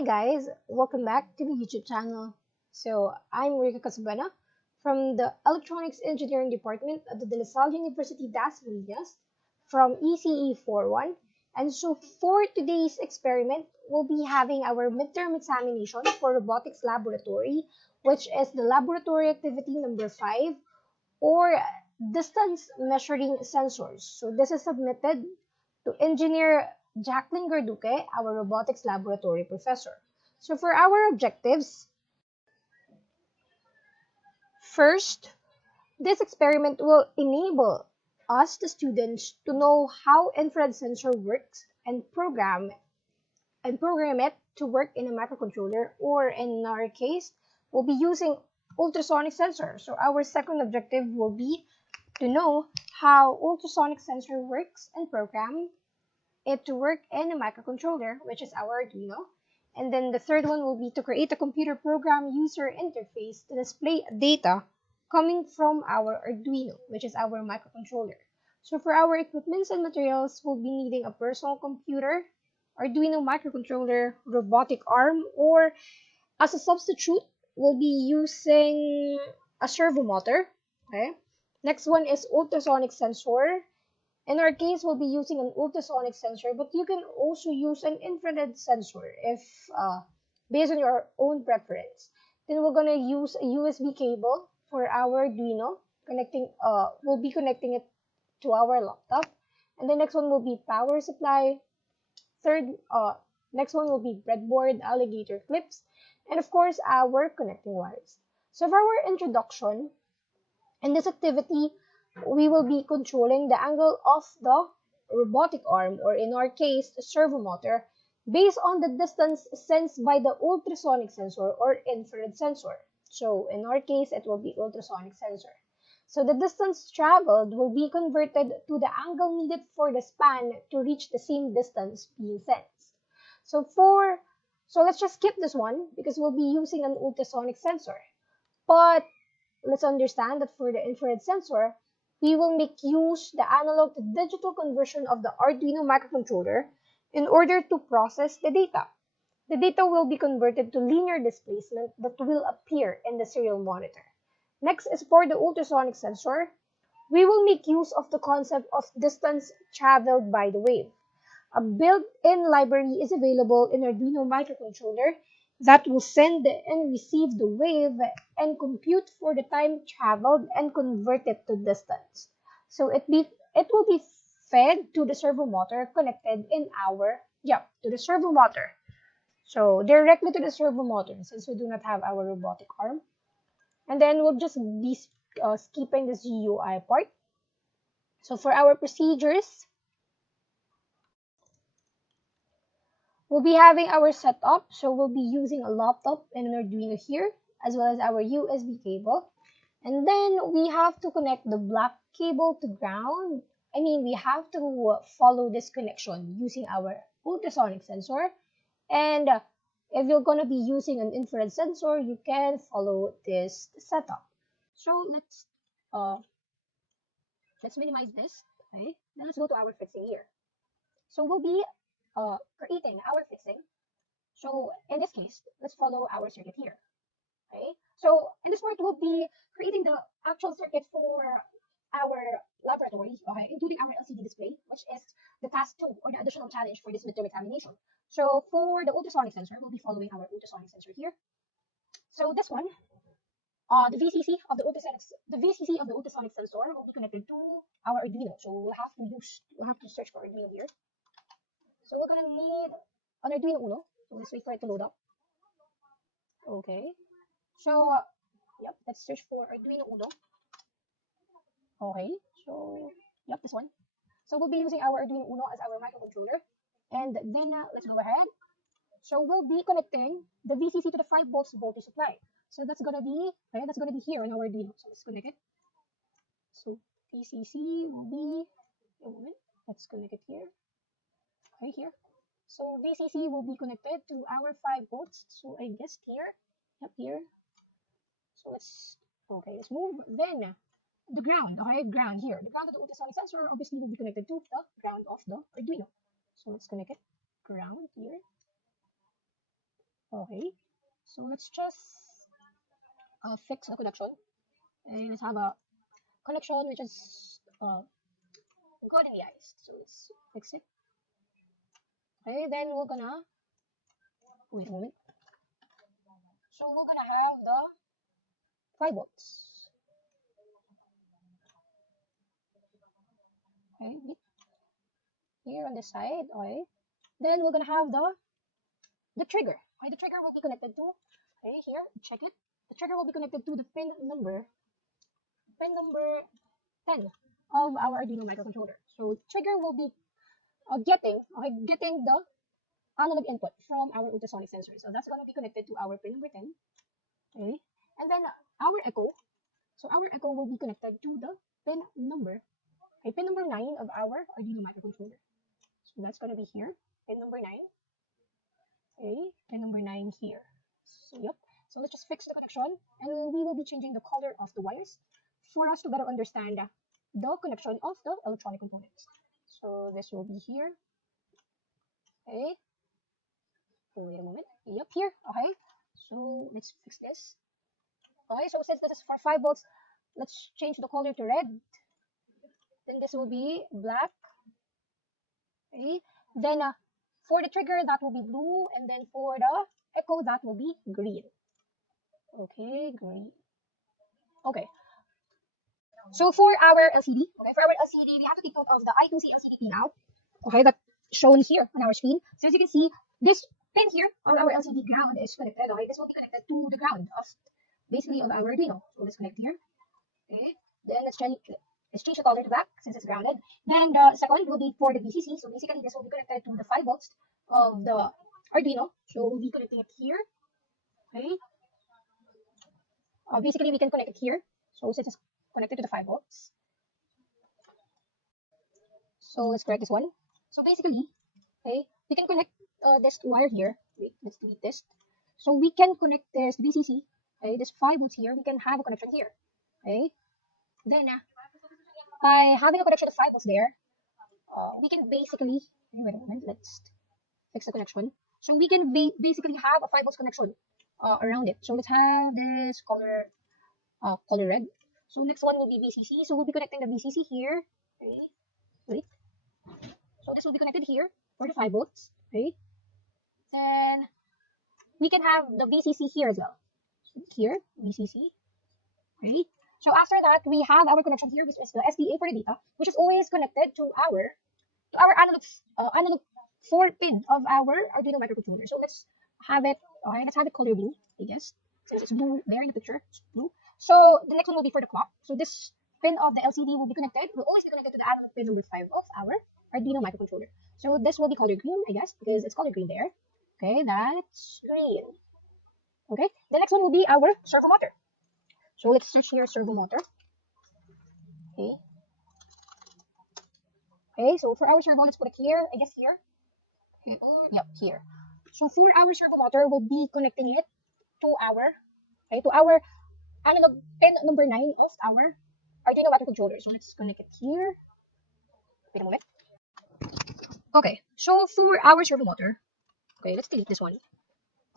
Hi guys, welcome back to the YouTube channel. So I'm Rica Casabuena from the Electronics Engineering Department at the De La Salle University Das Marinas from ECE 41. And so for today's experiment, we'll be having our midterm examination for robotics laboratory, which is the laboratory activity number 5 or distance measuring sensors. So this is submitted to Engineer Jacqueline GARDUQUE, our robotics laboratory professor. So for our objectives, first, this experiment will enable us, the students, to know how infrared sensor works and program it to work in a microcontroller, or in our case, we'll be using ultrasonic sensor. So our second objective will be to know how ultrasonic sensor works and program it to work in a microcontroller, which is our Arduino. And then the third one will be to create a computer program user interface to display data coming from our Arduino, which is our microcontroller. So for our equipments and materials, we'll be needing a personal computer, Arduino microcontroller, robotic arm, or as a substitute, we'll be using a servo motor. Okay. Next one is ultrasonic sensor. In our case, we'll be using an ultrasonic sensor, but you can also use an infrared sensor if based on your own preference. Then we're gonna use a USB cable for our Arduino. We'll be connecting it to our laptop. And the next one will be power supply. Next one will be breadboard, alligator clips, and of course our connecting wires. So for our introduction, in this activity, we will be controlling the angle of the robotic arm, or in our case, the servo motor, based on the distance sensed by the ultrasonic sensor or infrared sensor. So in our case, it will be ultrasonic sensor. So the distance traveled will be converted to the angle needed for the span to reach the same distance being sensed. So let's just skip this one because we'll be using an ultrasonic sensor. But let's understand that for the infrared sensor, we will make use the analog to digital conversion of the Arduino microcontroller in order to process the data. The data will be converted to linear displacement that will appear in the serial monitor. Next is for the ultrasonic sensor. We will make use of the concept of distance traveled by the wave. A built-in library is available in Arduino microcontroller that will send and receive the wave and compute for the time traveled and convert it to distance. So it will be fed to the servo motor connected to the servo motor. So directly to the servo motor, since we do not have our robotic arm. And then we'll just be skipping this GUI part. So for our procedures, we'll be having our setup. So we'll be using a laptop and an Arduino here, as well as our USB cable. And then we have to connect the black cable to ground. We have to follow this connection using our ultrasonic sensor. And if you're going to be using an infrared sensor, you can follow this setup. So let's minimize this. Okay, then let's go to our fixing here. So we'll be creating our fixing. So in this case, let's follow our circuit here. Okay, so in this part, we'll be creating the actual circuit for our laboratory, including our LCD display, which is the task 2 or the additional challenge for this midterm examination. So for the ultrasonic sensor, we'll be following our ultrasonic sensor here. So this one, the VCC of the ultrasonic sensor will be connected to our Arduino. So we'll have to search for Arduino here. So we're gonna need an Arduino Uno. So let's wait for it to load up. Okay. So let's search for Arduino Uno. Okay. So this one. So we'll be using our Arduino Uno as our microcontroller. And then let's go ahead. So we'll be connecting the VCC to the 5 volts voltage supply. So that's gonna be here in our Arduino. So let's connect it. So VCC will be let's connect it here. Right here. So VCC will be connected to our 5 volts. So I guess here. Here. So let's move. Then the ground, ground here. The ground of the ultrasonic sensor obviously will be connected to the ground of the Arduino. So let's connect it. Ground here. Okay, so let's just fix the connection. And let's have a connection which is good in the eyes. So let's fix it. Okay, then we're gonna wait a moment. So we're gonna have the 5 volts. Okay, here on this side. Okay, then we're gonna have the trigger. Okay, the trigger will be connected to, okay, here, check it. The trigger will be connected to the pin number 10 of our Arduino microcontroller. So trigger will be getting the analog input from our ultrasonic sensor. So that's going to be connected to our pin number 10. Okay, and then our echo. So our echo will be connected to the pin number 9 of our Arduino microcontroller. So that's going to be here, pin number 9. Okay, pin number 9 here. So yep. So let's just fix the connection, and we will be changing the color of the wires for us to better understand the connection of the electronic components. So this will be here. Okay. Wait a moment. Yep, here. Okay. So let's fix this. Okay, so since this is for 5 volts, let's change the color to red. Then this will be black. Okay. Then for the trigger, that will be blue, and then for the echo, that will be green. Okay, green. Okay. So for our LCD, we have to take note of the I2C LCD pinout. Okay, that's shown here on our screen. So as you can see, this pin here on our LCD ground is connected. Okay, this will be connected to the ground of basically of our Arduino. So let's connect here. Okay, then let's change the color to black since it's grounded. Then the second will be for the VCC. So basically this will be connected to the 5 volts of the Arduino. So we'll be connecting it here. Okay. Basically we can connect it here. So since it's connected to the 5 volts. So let's correct this one. So basically, okay, we can connect this wire here. Wait, let's delete this. So we can connect this VCC, okay, this 5 volts here. We can have a connection here, okay. Then by having a connection of 5 volts there, we can basically, wait a moment, let's fix the connection. So we can basically have a 5 volts connection around it. So let's have this color red. So next one will be VCC. So we'll be connecting the VCC here. Okay. Wait. So this will be connected here for the 5 volts. Okay. Then we can have the VCC here as well. Here, VCC. Okay. So after that, we have our connection here, which is the SDA for the data, which is always connected to our analog 4 pin of our Arduino microcontroller. So let's have it. Okay, let's have it color blue, I guess, since it's blue there in the picture. It's blue. So the next one will be for the clock. So this pin of the LCD will always be connected to the analog pin number 5 of our Arduino microcontroller. So this will be color green, I guess, because it's color green there. Okay, that's green. Okay, the next one will be our servo motor. So let's search here servo motor. Okay. Okay, so for our servo, let's put it here, I guess here. Okay, yep, here. So for our servo motor, we'll be connecting it to our analog pin number 9 of our Arduino microcontroller. So let's connect it here. Wait a moment. Okay, so for our servo motor, okay, let's delete this one.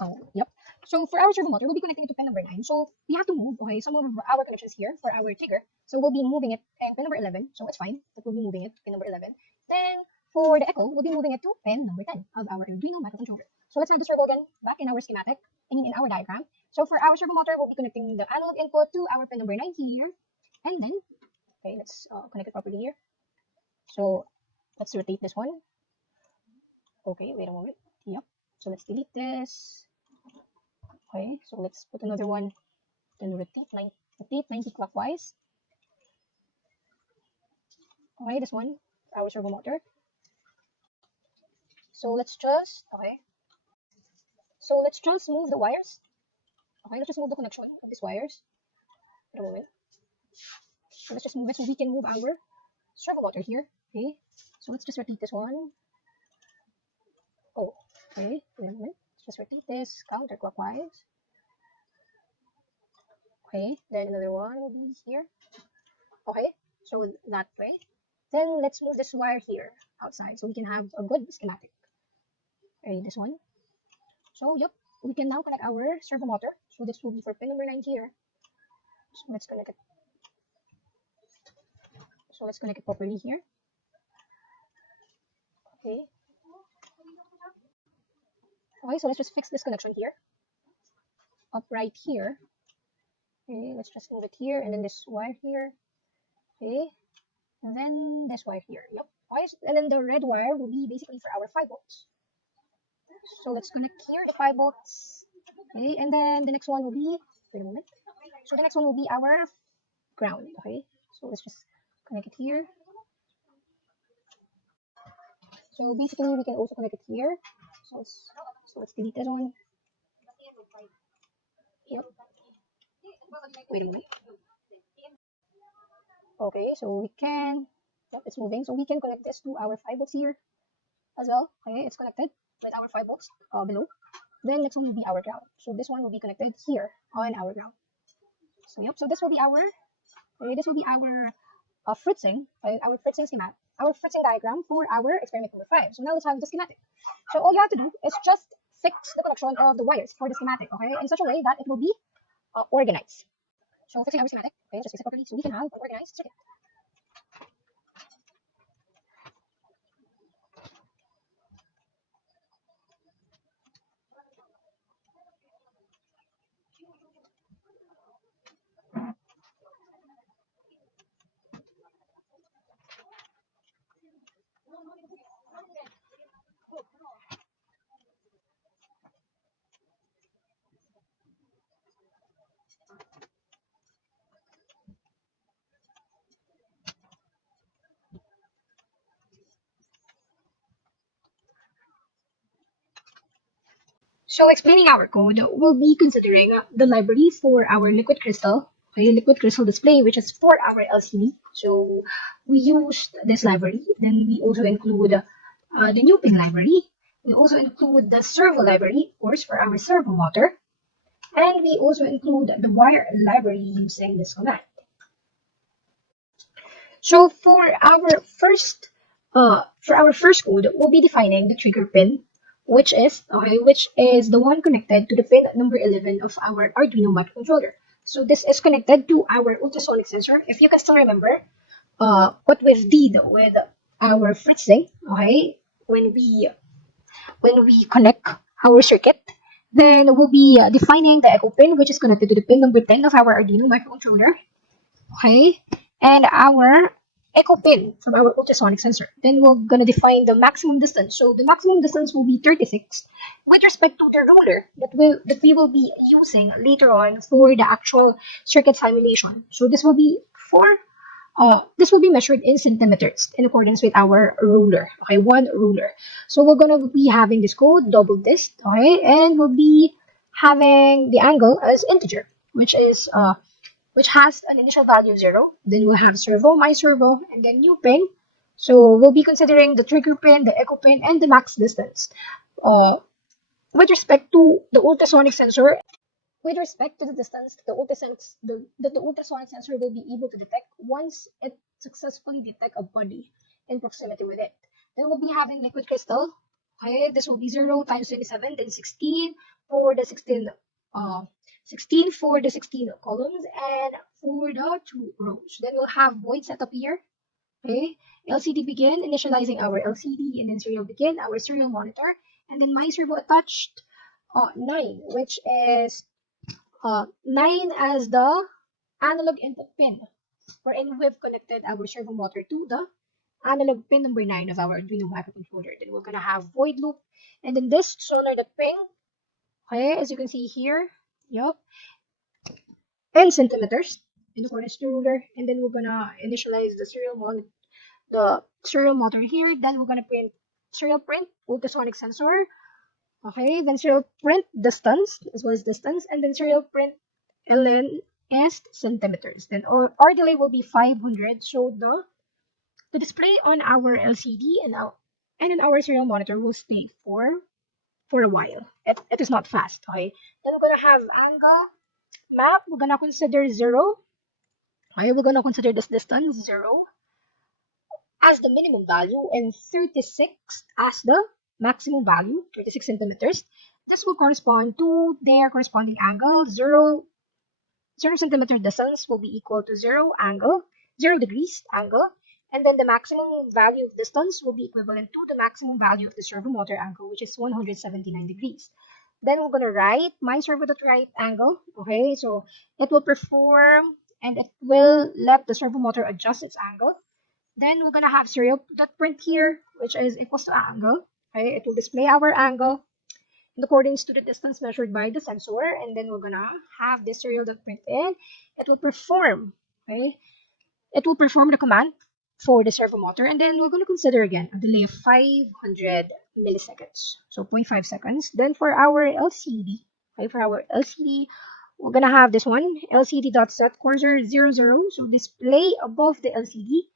Oh, yep. So for our servo motor, we'll be connecting it to pin number 9. So we have to move, okay, some of our connections here for our trigger. So we'll be moving it to pin number 11. So it's fine that we'll be moving it to pin number 11. Then for the echo, we'll be moving it to pin number 10 of our Arduino microcontroller. So let's have the servo again back in our schematic, in our diagram. So for our servo motor, we'll be connecting the analog input to our pin number 9 here. And then, okay, let's connect it properly here. So let's rotate this one. Okay, wait a moment. Yep. So let's delete this. Okay, so let's put another one. Then rotate 90 clockwise. Okay, this one, our servo motor. So let's just move the wires. Okay, let's just move the connection of these wires. Wait a moment. So let's just move it so we can move our servo motor here. Okay, so let's just repeat this one. Oh, okay, wait a moment. Let's just repeat this counterclockwise. Okay, then another one will be here. Okay, so that way. Then let's move this wire here outside so we can have a good schematic. Okay, this one. So, yep. we can now connect our servo motor. So this will be for pin number 9 here. So let's connect it. So let's connect it properly here. Okay. Okay, so let's just fix this connection here. Up right here. Okay, let's just move it here, and then this wire here. Okay, and then this wire here. Yep. Okay, and then the red wire will be basically for our 5 volts. So let's connect here the 5 volts. Okay, and then the next one will be, wait a moment. So the next one will be our ground. Okay, so let's just connect it here. So basically we can also connect it here. So let's delete this one. Yep. Wait a moment. Okay, so we can, yep, it's moving. So we can connect this to our 5 volts here as well. Okay, it's connected with our 5 volts below. Then next one will be our ground. So this one will be connected here on our ground. So yep, so this will be our, okay, this will be our fritzing, our fritzing schematic, our fritzing diagram for our experiment number 5. So now let's have the schematic. So all you have to do is just fix the connection of the wires for the schematic, okay, in such a way that it will be organized. So fixing our schematic, okay, just fix it properly so we can have an organized circuit. So explaining our code, we'll be considering the library for our liquid crystal, okay, liquid crystal display, which is for our LCD. So we used this library. Then we also include the new pin library. We also include the servo library, of course, for our servo motor. And we also include the wire library using this command. So for our first code, we'll be defining the trigger pin, which is the one connected to the pin number 11 of our Arduino microcontroller. So this is connected to our ultrasonic sensor. If you can still remember, what we've did with our fritzing, okay, when we connect our circuit, then we'll be defining the echo pin, which is connected to the pin number 10 of our Arduino microcontroller. Okay, and our echo pin from our ultrasonic sensor. Then we're gonna define the maximum distance. So the maximum distance will be 36 with respect to the ruler that we will be using later on for the actual circuit simulation. So this will be measured in centimeters in accordance with our ruler. Okay, one ruler. So we're gonna be having this code double this. Okay, and we'll be having the angle as integer, which has an initial value of 0. Then we'll have servo, my servo, and then new pin. So we'll be considering the trigger pin, the echo pin, and the max distance. With respect to the ultrasonic sensor, with respect to the distance the ultrasonic sensor will be able to detect once it successfully detects a body in proximity with it. Then we'll be having liquid crystal. Okay, this will be 0 times 27, then 16 for the 16 for the 16 columns and for the 2 rows. Then we'll have void setup here. Okay, LCD begin, initializing our LCD, and then serial begin, our serial monitor, and then my servo attached 9, which is 9 as the analog input pin, wherein we've connected our servo motor to the analog pin number 9 of our Arduino microcontroller. Then we're gonna have void loop, and then this sonar.ping, okay, as you can see here, yep, in centimeters in accordance to ruler, and then we're gonna initialize the serial motor here. Then we're gonna serial print ultrasonic sensor. Okay, then serial print distance as well as distance, and then serial print ln is centimeters. Then our delay will be 500. So the display on our LCD and in our serial monitor will stay for a while. It is not fast. Okay, then we're gonna have angle map. We're gonna consider 0. Okay, we're gonna consider this distance 0 as the minimum value and 36 as the maximum value, 36 centimeters. This will correspond to their corresponding angle. 0 centimeter distance will be equal to 0 degrees angle, and then the maximum value of distance will be equivalent to the maximum value of the servo motor angle, which is 179 degrees. Then we're going to write my servo.right angle. Okay, so it will perform and it will let the servo motor adjust its angle. Then we're going to have serial.print here, which is equals to angle. Okay, it will display our angle in accordance to the distance measured by the sensor, and then we're gonna have this serial.print in. It will perform, okay? It will perform the command for the servo motor, and then we're gonna consider again a delay of 500 milliseconds, so 0.5 seconds. Then for our LCD, okay, we're gonna have this one, LCD.set cursor 00, so display above the LCD.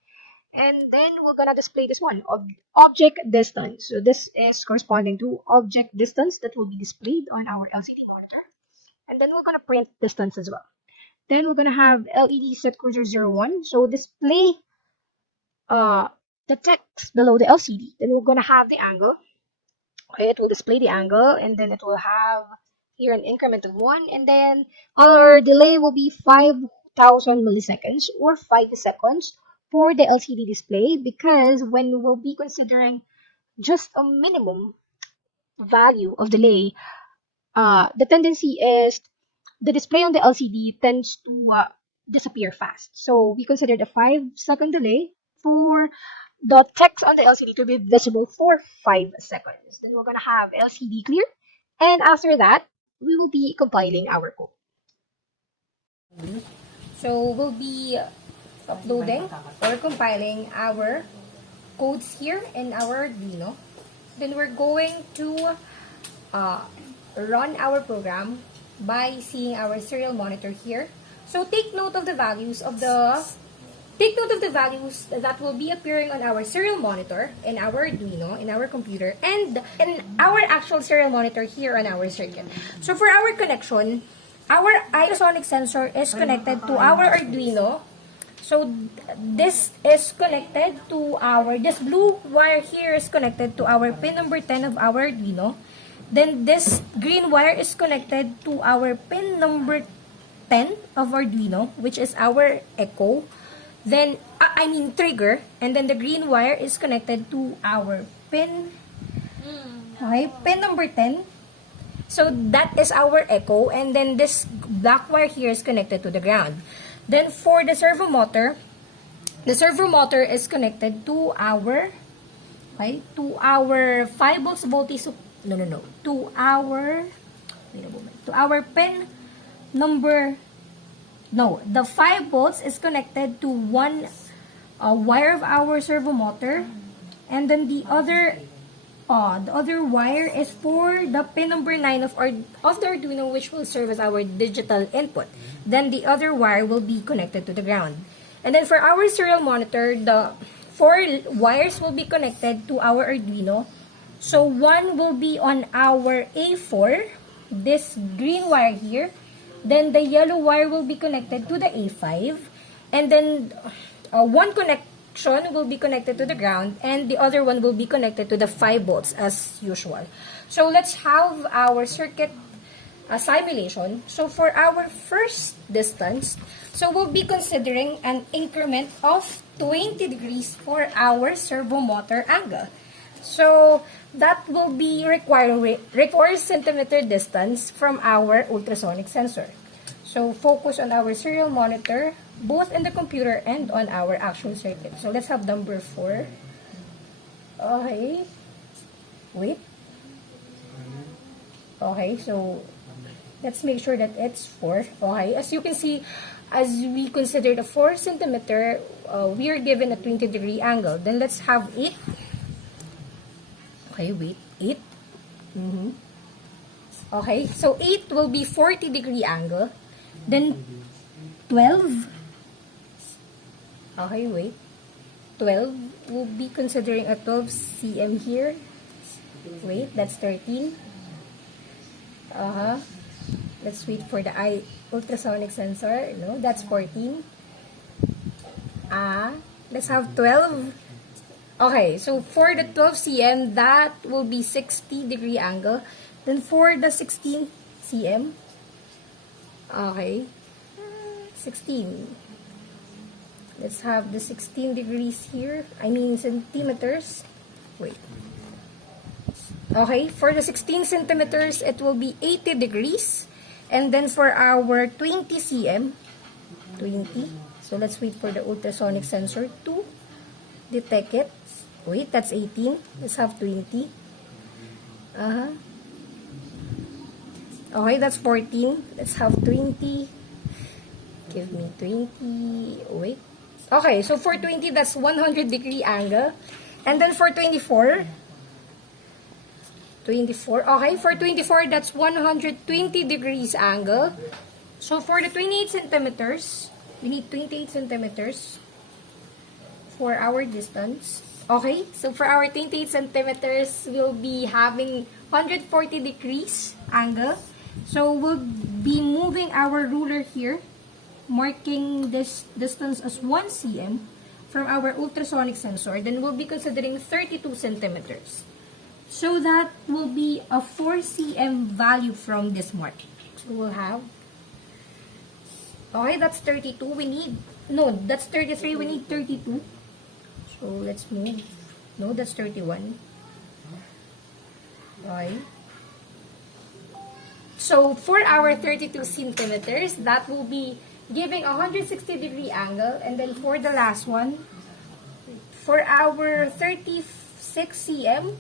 And then we're gonna display this one, object distance. So this is corresponding to object distance that will be displayed on our LCD monitor. And then we're gonna print distance as well. Then we're gonna have LED set cursor 01. So display the text below the LCD. Then we're gonna have the angle. Okay, it will display the angle, and then it will have here an increment of 1, and then our delay will be 5,000 milliseconds or 5 seconds for the LCD display, because when we'll be considering just a minimum value of delay, the tendency is the display on the LCD tends to disappear fast. So we considered a 5-second delay for the text on the LCD to be visible for 5 seconds. Then we're going to have LCD clear, and after that, we will be compiling our code. So we'll be uploading or compiling our codes here in our Arduino. Then we're going to run our program by seeing our serial monitor here. So take note of the values that will be appearing on our serial monitor in our Arduino, in our computer, and in our actual serial monitor here on our circuit. So for our connection, our ultrasonic sensor is connected to our Arduino. So this is connected to this blue wire here is connected to our pin number 10 of our Arduino. Then this green wire is connected to our pin number 10 of Arduino, which is our echo. Then, trigger. And then the green wire is connected to our pin, okay, pin number 10. So that is our echo. And then this black wire here is connected to the ground. Then for the servo motor is connected to our, okay, to our 5 volts voltage, to our pin number, the 5 volts is connected to one wire of our servo motor, and then the other wire is for the pin number 9 of the Arduino, which will serve as our digital input. Then the other wire will be connected to the ground. And then for our serial monitor, the 4 wires will be connected to our Arduino. So one will be on our A4, this green wire here. Then the yellow wire will be connected to the A5. And then one connection will be connected to the ground, and the other one will be connected to the 5 volts as usual. So let's have our circuit simulation. So for our first distance, so we'll be considering an increment of 20 degrees for our servo motor angle. So that will be requiring 4 centimeter distance from our ultrasonic sensor. So focus on our serial monitor, both in the computer and on our actual circuit. So let's have number 4. Okay. Wait. Okay, so let's make sure that it's 4. Okay, as you can see, as we considered a 4 centimeter, we are given a 20 degree angle. Then let's have 8. Okay, wait, 8. Okay, so 8 will be 40 degree angle. Then 12. Okay, wait. 12 will be considering a 12 cm here. Wait, that's 13. Let's wait for the ultrasonic sensor. No, that's 14. Let's have 12. Okay, so for the 12 cm, that will be 60 degree angle. Then for the 16 cm, okay, 16. Let's have the 16 degrees here. I mean centimeters. Wait. Okay, for the 16 centimeters, it will be 80 degrees. And then for our 20 cm, 20. So let's wait for the ultrasonic sensor to detect it. Wait, that's 18. Let's have 20. Okay, that's 14. Let's have 20. Give me 20. Wait. Okay, so for 20, that's 100 degree angle. And then for 24, okay, for 24, that's 120 degrees angle. So for the 28 centimeters, we need 28 centimeters for our distance. Okay, so for our 28 centimeters, we'll be having 140 degrees angle. So we'll be moving our ruler here, marking this distance as 1 cm from our ultrasonic sensor. Then we'll be considering 32 centimeters. So that will be a 4 cm value from this mark. So we'll have, okay, that's 32. We need, no, that's 33. We need 32. So let's move. No, that's 31. Okay. So for our 32 centimeters, that will be giving a 160 degree angle. And then for the last one, for our 36 cm,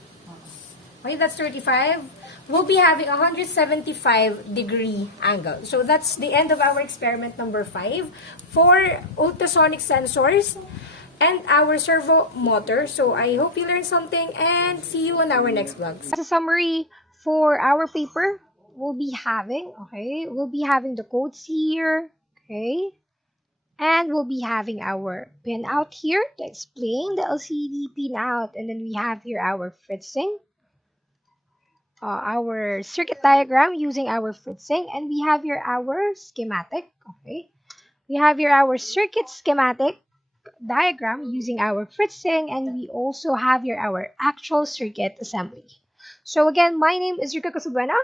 okay, that's 35, we'll be having a 175 degree angle. So that's the end of our experiment number 5 for ultrasonic sensors and our servo motor. So I hope you learned something and see you on our next vlogs. As a summary for our paper, we'll be having the codes here, okay? And we'll be having our pinout here to explain the LCD pinout. And then we have here our fritzing, our circuit diagram using our fritzing. And we have here our schematic, okay? We have here our circuit schematic diagram using our fritzing. And we also have here our actual circuit assembly. So again, my name is Rica Casabuena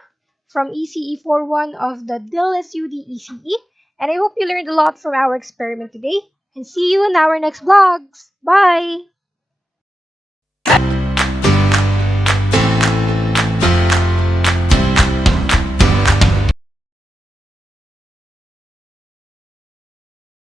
from ECE41 of the DIL-SUD ECE. And I hope you learned a lot from our experiment today. And see you in our next vlogs. Bye!